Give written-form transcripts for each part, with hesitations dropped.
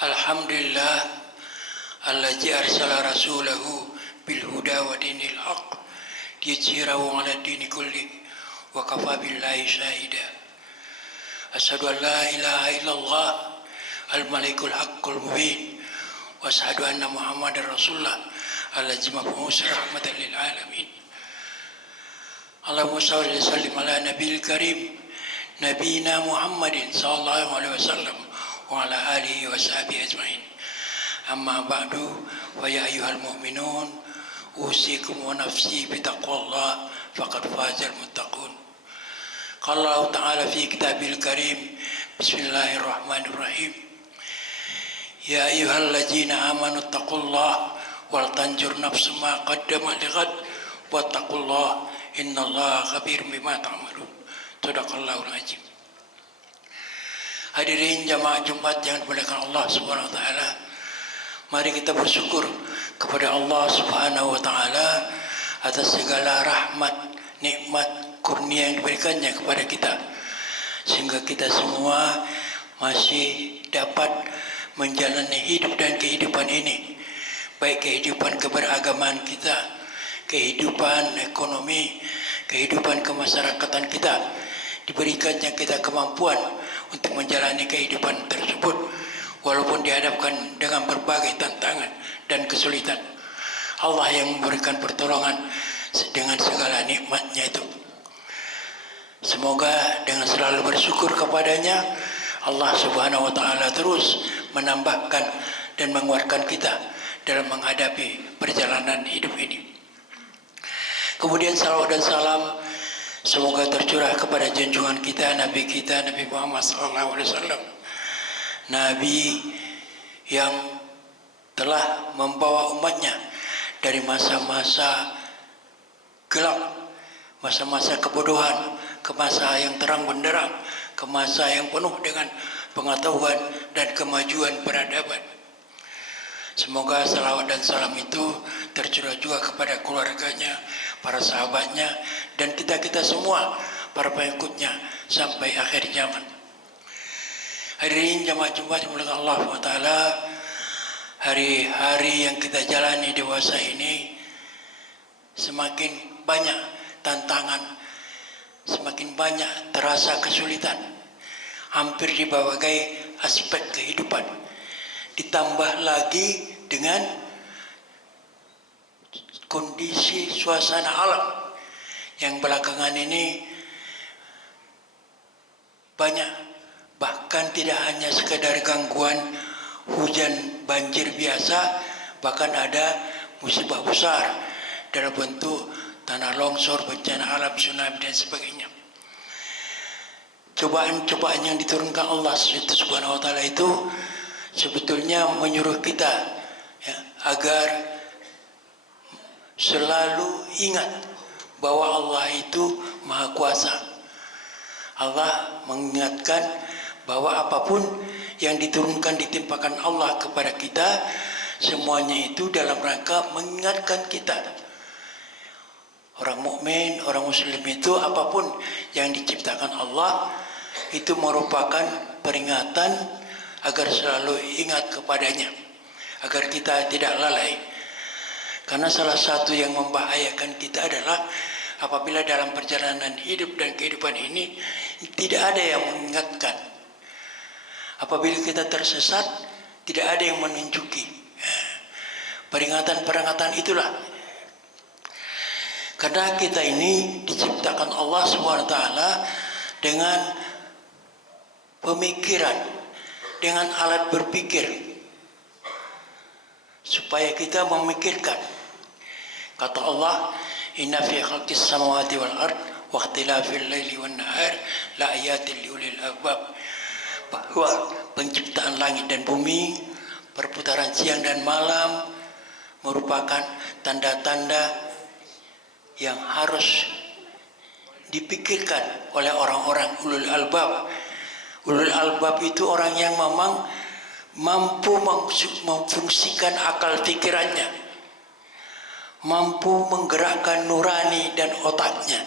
Alhamdulillah allazi arsala rasulahu bil huda wa dinil haq liyuzhirahu 'ala dini kulli wa kafa billahi syahida. Asyhadu an la ilaha illallah al malikul haqqul mubin wa asyhadu anna muhammadar rasulullah allazi mab'us rahmatan lil alamin. Allahumma shalli wa sallim ala nabiyil karim nabiyina Muhammadin sallallahu alaihi wasallam wa ala alihi wa sahbihi ajma'in. Amma ba'du, wa ya ayyuhal mu'minun usikum wa nafsi bitaqwallah faqad fazal muttaqun. Qala Allah ta'ala fi kitabil karim, bismillahirrahmanirrahim. Ya ayyuhalladzina amanu taqullah wal tanjur nafsum ma qaddamat lighad wattaqullah innallaha khabirum bima ta'malun. Shadaqallahul azim. Hadirin jamaah Jumat yang dimuliakan Allah Subhanahu wa taala. Mari kita bersyukur kepada Allah Subhanahu wa taala atas segala rahmat, nikmat, kurnia yang diberikannya kepada kita, sehingga kita semua masih dapat menjalani hidup dan kehidupan ini, baik kehidupan keberagaman kita, kehidupan ekonomi, kehidupan kemasyarakatan kita. Diberikannya kita kemampuan untuk menjalani kehidupan tersebut walaupun dihadapkan dengan berbagai tantangan dan kesulitan. Allah yang memberikan pertolongan dengan segala nikmatnya itu. Semoga dengan selalu bersyukur kepadanya, Allah Subhanahu wa taala terus menambahkan dan menguatkan kita dalam menghadapi perjalanan hidup ini. Kemudian salawat dan salam semoga tercurah kepada junjungan kita, Nabi Muhammad SAW, Nabi yang telah membawa umatnya dari masa-masa gelap, masa-masa kebodohan, ke masa yang terang benderang, ke masa yang penuh dengan pengetahuan dan kemajuan peradaban. Semoga salawat dan salam itu tercurah juga kepada keluarganya, para sahabatnya, dan kita-kita semua, para pengikutnya sampai akhir zaman. Hadirin jamaah Jumat yang dimuliakan Allah SWT, hari-hari yang kita jalani dewasa ini semakin banyak tantangan, semakin banyak terasa kesulitan, hampir di berbagai aspek kehidupan. Ditambah lagi dengan kondisi suasana alam yang belakangan ini banyak, bahkan tidak hanya sekedar gangguan hujan banjir biasa, bahkan ada musibah besar dalam bentuk tanah longsor, bencana alam, tsunami dan sebagainya. Cobaan-cobaan yang diturunkan Allah Subhanahu wa taala itu sebetulnya menyuruh kita ya, agar selalu ingat bahwa Allah itu Maha Kuasa. Allah mengingatkan bahwa apapun yang diturunkan, ditimpakan Allah kepada kita, semuanya itu dalam rangka mengingatkan kita. Orang mukmin, orang muslim itu apapun yang diciptakan Allah itu merupakan peringatan agar selalu ingat kepadanya, agar kita tidak lalai. Karena salah satu yang membahayakan kita adalah apabila dalam perjalanan hidup dan kehidupan ini tidak ada yang mengingatkan. Apabila kita tersesat, tidak ada yang menunjuki. Peringatan-peringatan itulah. Karena kita ini diciptakan Allah SWT dengan pemikiran, dengan alat berpikir, supaya kita memikirkan. Kata Allah, inna fi khalqis samawati wal ard wa ikhtilafil laili wan nahar la ayatin liulil albab. Bahwa penciptaan langit dan bumi, perputaran siang dan malam merupakan tanda-tanda yang harus dipikirkan oleh orang-orang ulul albab. Ulul albab itu orang yang memang mampu memfungsikan akal pikirannya, mampu menggerakkan nurani dan otaknya.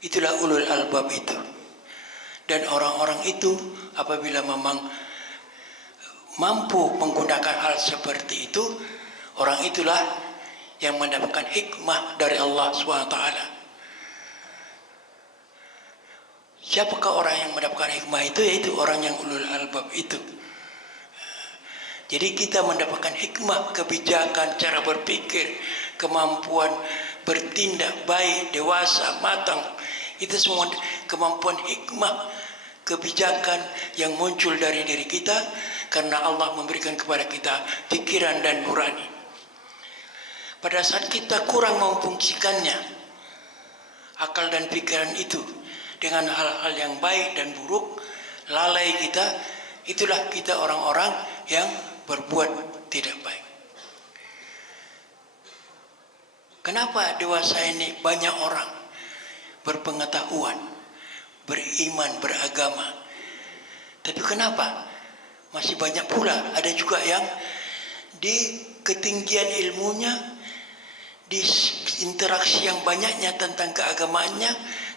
Itulah ulul albab itu. Dan orang-orang itu apabila memang mampu menggunakan hal seperti itu, orang itulah yang mendapatkan hikmah dari Allah SWT. Siapakah orang yang mendapatkan hikmah itu? Yaitu orang yang ulul albab itu. Jadi kita mendapatkan hikmah, kebijakan, cara berpikir, kemampuan bertindak baik, dewasa, matang. Itu semua kemampuan hikmah, kebijakan yang muncul dari diri kita karena Allah memberikan kepada kita pikiran dan nurani. Pada saat kita kurang memfungsikannya, akal dan pikiran itu dengan hal-hal yang baik dan buruk, lalai kita, itulah kita orang-orang yang berbuat tidak baik. Kenapa dewasa ini banyak orang berpengetahuan, beriman, beragama, tapi kenapa masih banyak pula ada juga yang di ketinggian ilmunya, di interaksi yang banyaknya tentang keagamaannya,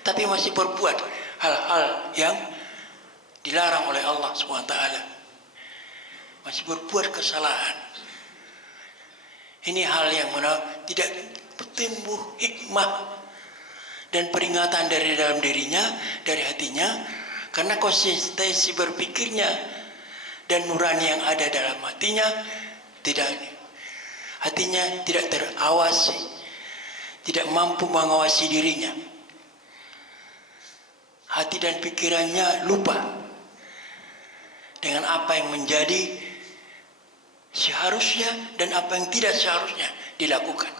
tapi masih berbuat hal-hal yang dilarang oleh Allah SWT, masih berbuat kesalahan. Ini hal yang mana tidak tumbuh hikmah dan peringatan dari dalam dirinya, dari hatinya, karena konsistensi berpikirnya dan nurani yang ada dalam hatinya hatinya tidak terawasi, tidak mampu mengawasi dirinya. Hati dan pikirannya lupa dengan apa yang menjadi seharusnya dan apa yang tidak seharusnya dilakukan.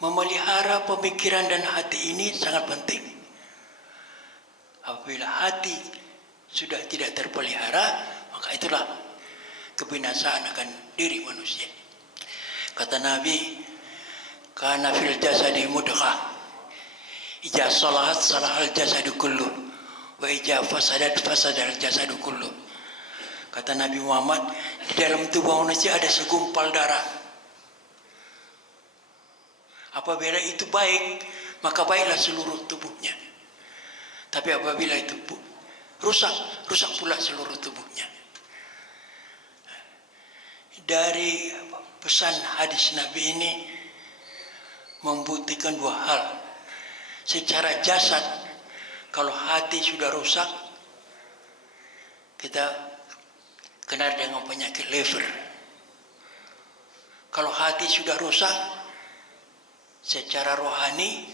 Memelihara pemikiran dan hati ini sangat penting. Apabila hati sudah tidak terpelihara, maka itulah kebinasaan akan diri manusia. Kata Nabi, kana fil jasadi mudghah, idza salahat salahal jasadu kullu, wa idza fasadat fasadal jasadu kullu. Kata Nabi Muhammad, di dalam tubuh manusia ada segumpal darah. Apabila itu baik, maka baiklah seluruh tubuhnya. Tapi apabila itu rusak, rusak pula seluruh tubuhnya. Dari pesan hadis Nabi ini membuktikan dua hal. Secara jasad, kalau hati sudah rusak, kita kena dengan penyakit liver. Kalau hati sudah rusak, secara rohani,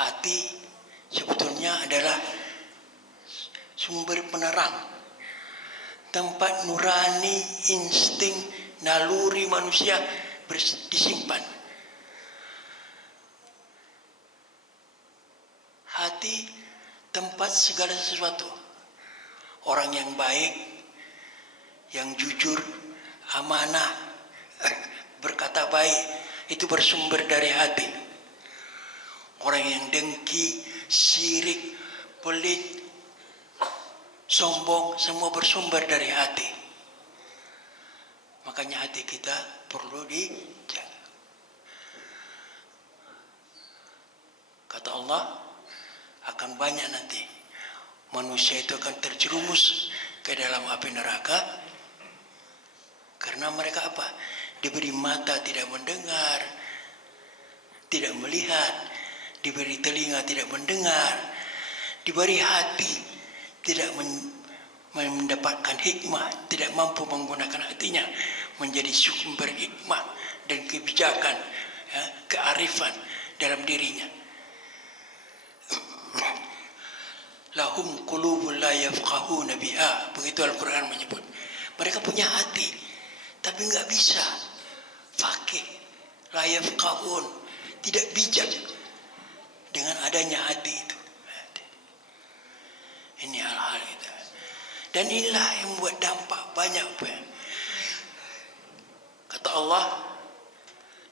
hati sebetulnya adalah sumber penerang, tempat nurani, insting, naluri manusia disimpan. Hati tempat segala sesuatu. Orang yang baik, yang jujur, amanah, berkata baik, itu bersumber dari hati. Orang yang dengki, syirik, pelit, sombong, semua bersumber dari hati. Makanya hati kita perlu dijaga. Kata Allah, akan banyak nanti manusia itu akan terjerumus ke dalam api neraka karena mereka apa? Diberi mata tidak mendengar, tidak melihat, diberi telinga tidak mendengar, diberi hati tidak mendapatkan hikmah, tidak mampu menggunakan hatinya menjadi sumber hikmah dan kebijakan, ya, kearifan dalam dirinya. Lahum qulubun la yafqahuna biha, begitu Al-Quran menyebut. Mereka punya hati, tapi nggak bisa fakih, la yafqahun, tidak bijak dengan adanya hati itu. Ini hal-hal itu. Dan inilah yang membuat dampak banyak. Kata Allah,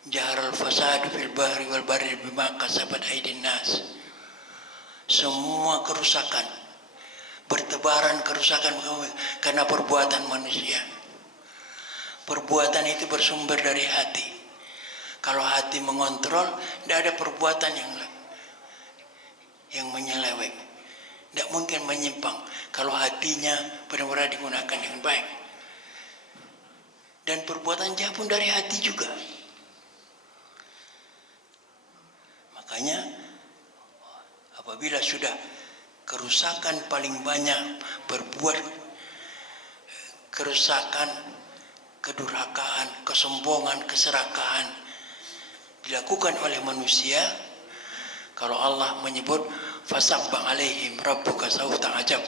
jaharal fasadu fil bahri wal barri bima kasabat aydin nas. Semua kerusakan, bertebaran kerusakan karena perbuatan manusia. Perbuatan itu bersumber dari hati. Kalau hati mengontrol, tidak ada perbuatan yang menyeleweng. Tidak mungkin menyimpang kalau hatinya benar-benar digunakan dengan baik. Dan perbuatan jahat pun dari hati juga. Makanya apabila sudah kerusakan paling banyak, berbuat kerusakan, kedurhakaan, kesombongan, keserakahan dilakukan oleh manusia, kalau Allah menyebut fasabba alaihim rabbuka sauta ajab,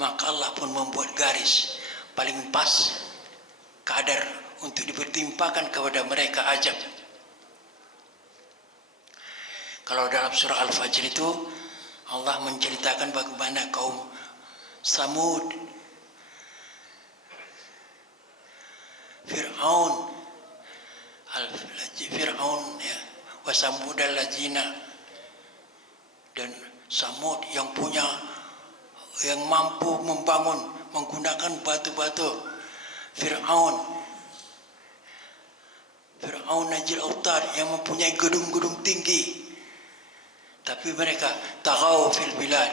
maka Allah pun membuat garis paling pas kadar untuk dipertimpakan kepada mereka ajab. Kalau dalam surah Al-Fajr itu Allah menceritakan bagaimana kaum Samud, Fir'aun ya, wa Samudal ladzina, dan Samud yang mampu membangun menggunakan batu-batu. Fir'aun Najil Autar yang mempunyai gedung-gedung tinggi, tapi mereka tagaw fil bilad,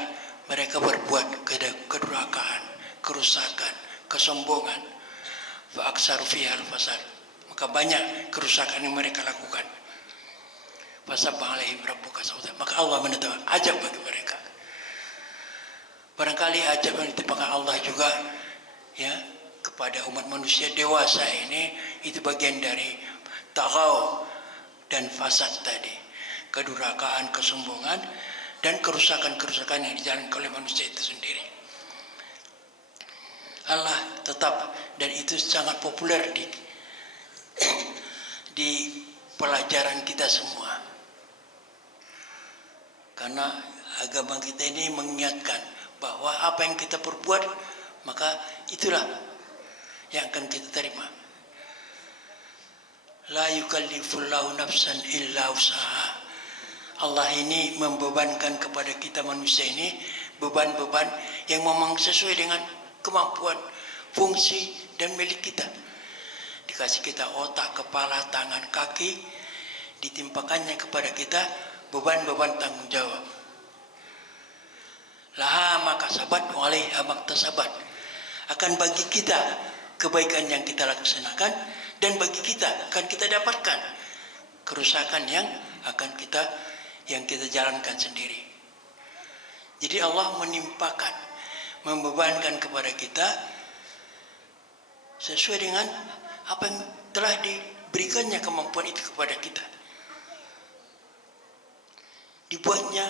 mereka berbuat kedurhakaan, kerusakan, kesombongan. Fa aksaru fiha al-fasad, maka banyak kerusakan yang mereka lakukan. Fasabba alaihim rabbuka sauta, maka Allah menetapkan ajab bagi mereka. Barangkali ajab yang ditimpakan Allah juga ya kepada umat manusia dewasa ini, itu bagian dari tagaw dan fasad tadi, kedurhakaan, kesombongan, dan kerusakan-kerusakan yang dijalankan oleh manusia itu sendiri. Allah tetap, dan itu sangat populer di pelajaran kita semua, karena agama kita ini mengingatkan bahwa apa yang kita perbuat, maka itulah yang akan kita terima. La yukallifullahu nafsan illa usaha. Allah ini membebankan kepada kita manusia ini beban-beban yang memang sesuai dengan kemampuan, fungsi, dan milik kita. Dikasih kita otak, kepala, tangan, kaki, ditimpakannya kepada kita beban-beban tanggung jawab. Laha maka sabat walaiha maktasabat, akan bagi kita kebaikan yang kita laksanakan, dan bagi kita akan kita dapatkan kerusakan yang kita jalankan sendiri. Jadi Allah menimpakan, membebankan kepada kita sesuai dengan apa yang telah diberikannya kemampuan itu kepada kita. Dibuatnya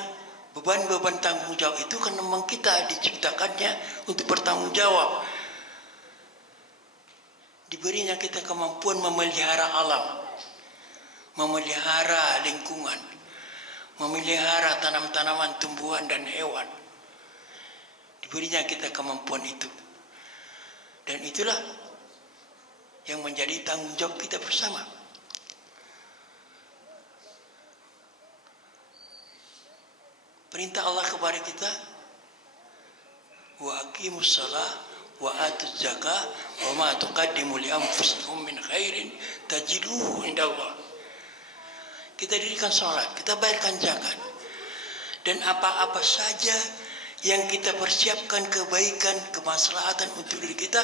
beban-beban tanggung jawab itu karena memang kita diciptakannya untuk bertanggung jawab. Diberinya kita kemampuan memelihara alam, memelihara lingkungan, memelihara tanam-tanaman, tumbuhan, dan hewan. Diberinya kita kemampuan itu, dan itulah yang menjadi tanggung jawab kita bersama. Perintah Allah kepada kita, wa aqimus shalah wa atuz zakah wa ma tuqaddimu li anfusikum min khairin tajiduhu indallah. Kita dirikan salat, kita bayarkan zakat, dan apa-apa saja yang kita persiapkan kebaikan, kemaslahatan untuk diri kita,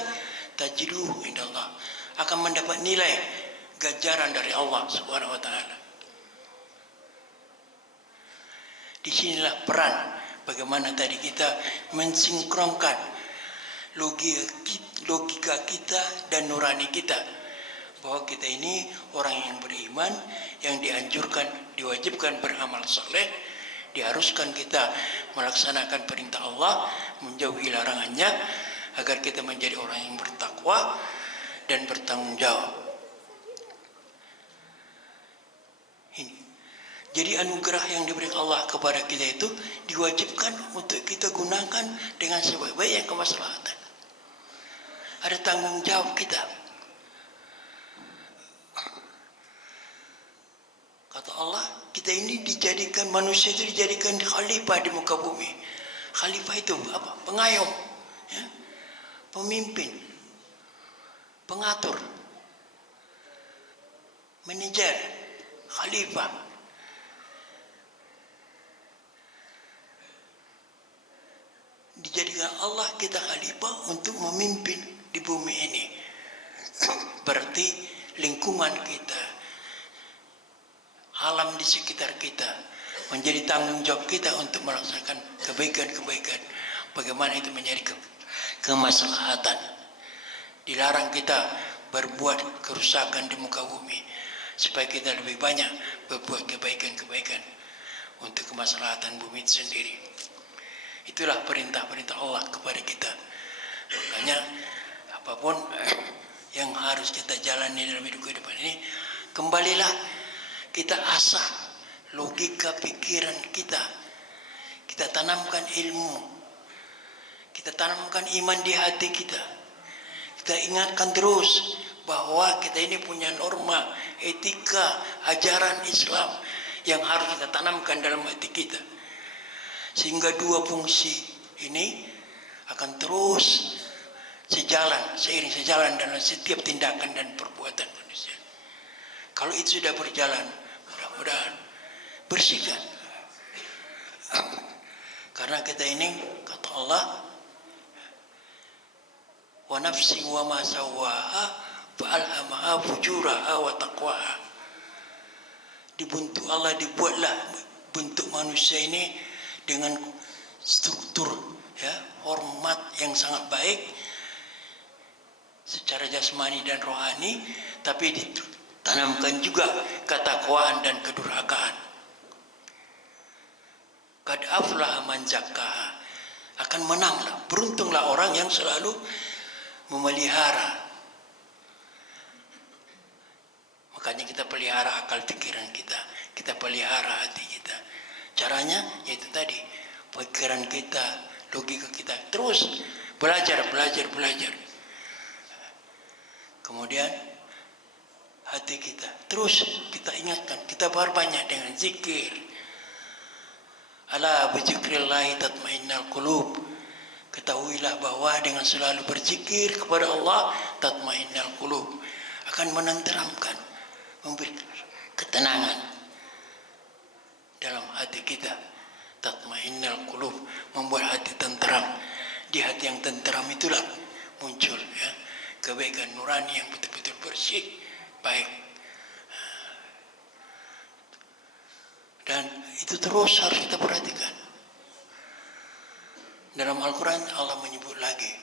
tajiduhu indallah, akan mendapat nilai ganjaran dari Allah Subhanahu wa taala. Disinilah peran bagaimana tadi kita mensinkronkan logika kita dan nurani kita, bahwa kita ini orang yang beriman, yang dianjurkan, diwajibkan beramal saleh, diharuskan kita melaksanakan perintah Allah, menjauhi larangannya, agar kita menjadi orang yang bertakwa dan bertanggung jawab. Ini jadi anugerah yang diberikan Allah kepada kita itu diwajibkan untuk kita gunakan dengan sebaik-baiknya kemaslahatan. Ada tanggung jawab kita. Kata Allah, kita ini dijadikan, manusia itu dijadikan khalifah di muka bumi. Khalifah itu apa? Pengayom, ya? Pemimpin, pengatur, manajer, khalifah. menjadikan Allah kita khalifah untuk memimpin di bumi ini. Berarti lingkungan kita, alam di sekitar kita menjadi tanggung jawab kita untuk melaksanakan kebaikan-kebaikan. Bagaimana itu menjadi kemaslahatan. Dilarang kita berbuat kerusakan di muka bumi, supaya kita lebih banyak berbuat kebaikan-kebaikan untuk kemaslahatan bumi itu sendiri. Itulah perintah-perintah Allah kepada kita. Makanya apapun yang harus kita jalani dalam hidup kehidupan ini, kembalilah kita asah logika pikiran kita. Kita tanamkan ilmu, kita tanamkan iman di hati kita. Kita ingatkan terus bahwa kita ini punya norma, etika, ajaran Islam yang harus kita tanamkan dalam hati kita. Sehingga dua fungsi ini akan terus seiring sejalan dalam setiap tindakan dan perbuatan manusia. Kalau itu sudah berjalan, mudah-mudahan bersihkan. Karena kita ini, kata Allah, wa nafsi wa ma sawwaha fa'alhamaha fujuraha wa taqwaha. Dibentuk Allah, dibuatlah bentuk manusia ini dengan struktur ya, hormat yang sangat baik secara jasmani dan rohani, tapi ditanamkan juga ketakwaan dan kedurhakaan. Qad aflaha man zakkaha, akan menanglah, beruntunglah orang yang selalu memelihara. Makanya kita pelihara akal pikiran kita, kita pelihara hati kita. Caranya yaitu tadi, pikiran kita, logika kita terus belajar. Kemudian hati kita terus kita ingatkan, kita perbanyak dengan zikir. Ala bizikrillahi tatmainnal qulub. Ketahuilah bahwa dengan selalu berzikir kepada Allah, tatmainnal qulub, akan menenteramkan, memberi ketenangan dalam hati kita. Tatmainnal qulub, membuat hati tenteram. Di hati yang tenteram itulah muncul ya, kebaikan nurani yang betul-betul bersih, baik. Dan itu terus harus kita perhatikan. Dalam Al-Quran Allah menyebut lagi,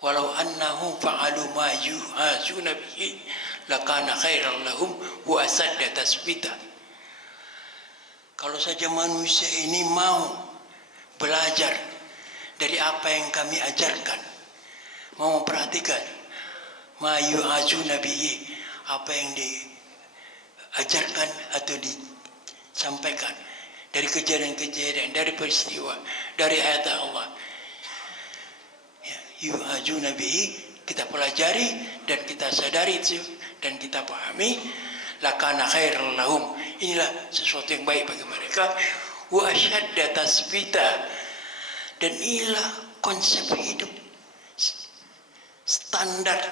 walau annahum fa'alu ma yu'azuna bihi lakana khairan lahum wa asadda tasbita. Kalau saja manusia ini mau belajar dari apa yang kami ajarkan, mau memperhatikan ma yu'azuna bihi, apa yang diajarkan atau disampaikan dari kejadian-kejadian, dari peristiwa, dari ayat Allah, ya, yu'azuna bihi, kita pelajari dan kita sadari itu dan kita pahami, lakana khairul lahum, inilah sesuatu yang baik bagi mereka, wa asyadda tasbita, dan inilah konsep hidup, standar,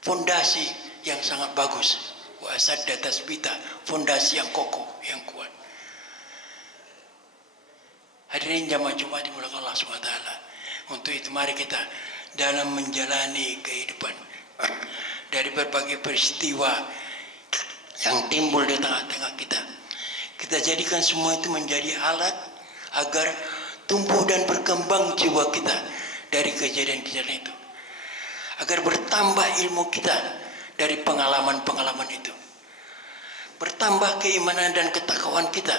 fondasi yang sangat bagus. Wa asyadda tasbita, fondasi yang kokoh, yang kuat. Hadirin jamaah Jumat dimulakan Allah SWT. Untuk itu mari kita dalam menjalani kehidupan dari berbagai peristiwa yang timbul di tengah-tengah kita, kita jadikan semua itu menjadi alat agar tumbuh dan berkembang jiwa kita dari kejadian-kejadian itu, agar bertambah ilmu kita dari pengalaman-pengalaman itu, bertambah keimanan dan ketakwaan kita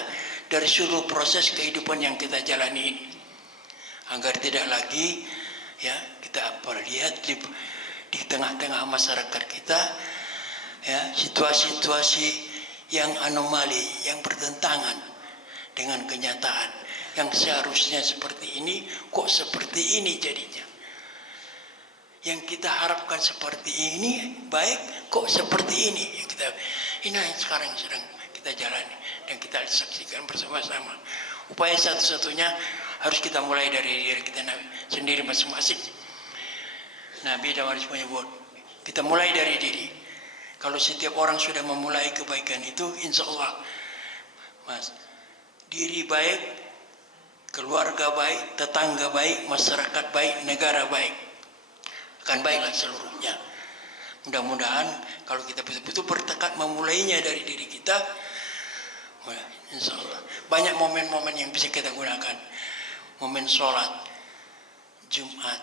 dari seluruh proses kehidupan yang kita jalani ini, agar tidak lagi ya kita lihat di tengah-tengah masyarakat kita ya situasi-situasi yang anomali, yang bertentangan dengan kenyataan, yang seharusnya seperti ini kok seperti ini jadinya, yang kita harapkan seperti ini baik kok seperti ini. Ini yang sekarang sedang kita jalani dan kita saksikan bersama-sama. Upaya satu-satunya harus kita mulai dari diri kita sendiri masing-masing. Nabi Dawud menyebut, kita mulai dari diri. Kalau setiap orang sudah memulai kebaikan itu, insya Allah, mas, diri baik, keluarga baik, tetangga baik, masyarakat baik, negara baik, akan baiklah seluruhnya. Mudah-mudahan kalau kita betul-betul bertekad memulainya dari diri kita, insya Allah banyak momen-momen yang bisa kita gunakan. Momen sholat, Jumat,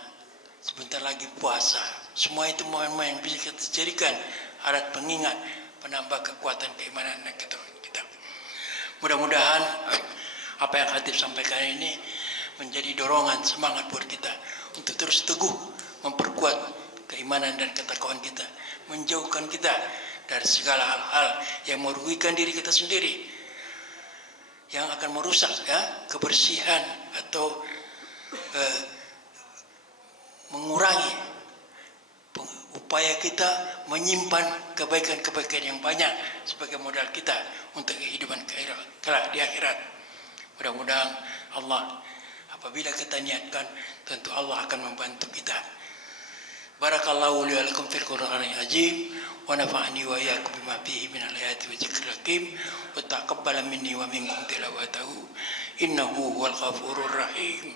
sebentar lagi puasa, semua itu momen-momen yang bisa kita jadikan alat pengingat, penambah kekuatan keimanan dan ketakwaan kita. Mudah-mudahan apa yang Khatib sampaikan ini menjadi dorongan semangat buat kita untuk terus teguh memperkuat keimanan dan ketakwaan kita, menjauhkan kita dari segala hal-hal yang merugikan diri kita sendiri, yang akan merusak kebersihan atau mengurangi upaya kita menyimpan kebaikan-kebaikan yang banyak sebagai modal kita untuk kehidupan kelak di akhirat. Mudah-mudahan Allah, apabila kita niatkan, tentu Allah akan membantu kita. Barakallahu li wa lakum fil Qur'anil azim wa nafa'ani wa iyyakum bima fihi minal ayati wa dzikril hakim wa taqabbal minni wa minkum tilawatahu innahu huwal ghafurur rahim.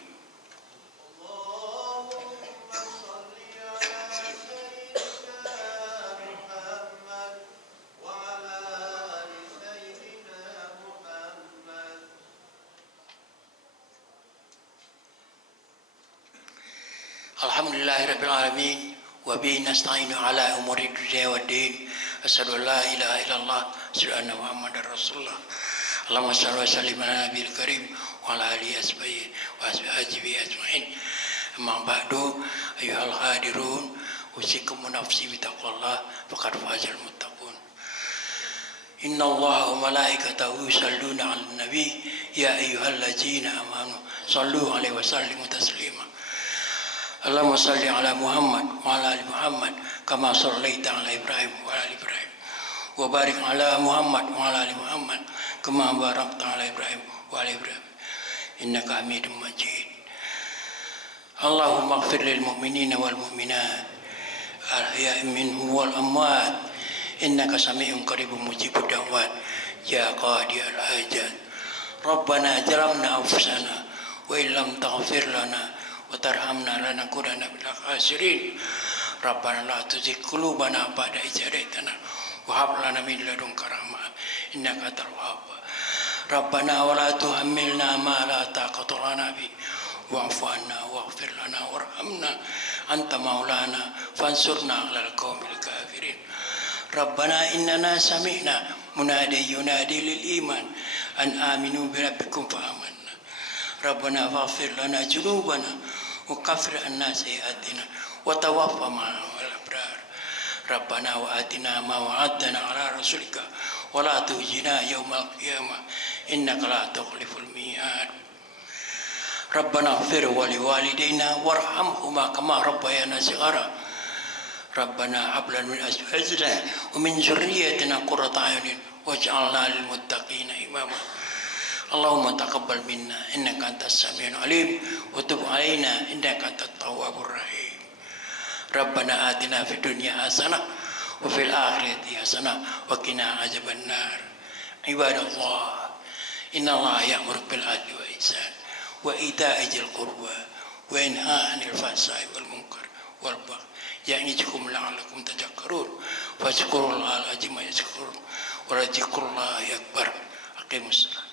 Alhamdulillahirabbil alamin wa bihi nasta'inu ala umuri dunya waddin. Asyhadu an la ilaha illallah wa asyhadu anna Muhammadar Rasulullah. Allahumma shalli wa sallim ala nabiyil karim wa ala alihi wa ashabihi ajmain. Amma ba'du, ayyuhal hadirun, usikum nafsi bi taqwallah faqad fazal muttaqun. Inna Allaha wa malaikatahu yusalluna 'alan nabi ya ayyuhallazina amanu sallu 'alaihi wa sallimu taslima. Allahumma salli ala Muhammad wa ala ali Muhammad kama sallaita ala Ibrahim wa ala ali Ibrahim wa barik ala Muhammad wa ala ali Muhammad kama barakta ala Ibrahim wa ala Ibrahim innaka Hamidum Majid. Allahumma ighfir lil mu'minina wal mu'minat al-ahya'i minhum wal amwat innaka sami'un qaribun mujibud da'wat ya qadiyal hajat. Rabbana zalamna anfusana wa illam taghfir lana wa tarhamna lanakunanna minal khasirin. Rabbana la tuzigh qulubana ba'da idh hadaytana wa hab lana min ladunka rahmah innaka antal wahhab. Rabbana wa la tuhammilna ma la taqata lana bi wa'fu anna waghfir lana warhamna anta maulana fansurna 'alal qaumil kafirin. Rabbana innana sami'na munadiyan yunadi lil iman an aminu bi rabbikum fa amanna. Rabbana faghfir lana dzunubana wa kaffir anna sayyi'atina wa tawaffana ma'al abrar. Rabbana wa atina ma wa'adtana ala rasulika wa la tukhzina yaumal qiyamah innaka la tukhliful mi'ad. Rabbana ighfir wa liwalidayna warhamhuma kama rabbayana shighara. Rabbana hab lana min azwajina wa min dhurriyyatina qurrata a'yunin waj'alna lil muttaqina imama. Allahumma taqabbal minna innaka antas samiul alim wa tub alaina innaka antat tawwabur rahim. Rabbana atina fid dunya hasanah wa fil akhirati hasanah wa qina adzabannar. Ibadallah, innallaha ya'muru bil adli wa ihsan wa ita'i dzil qurba wa yanha 'anil fahsai wal munkar wal baghi ya'idukum la'allakum tadhakkarun. Fadhkurullaha al-'azima yazkurkum wa la dzikrullahi akbar. Aqimus salat.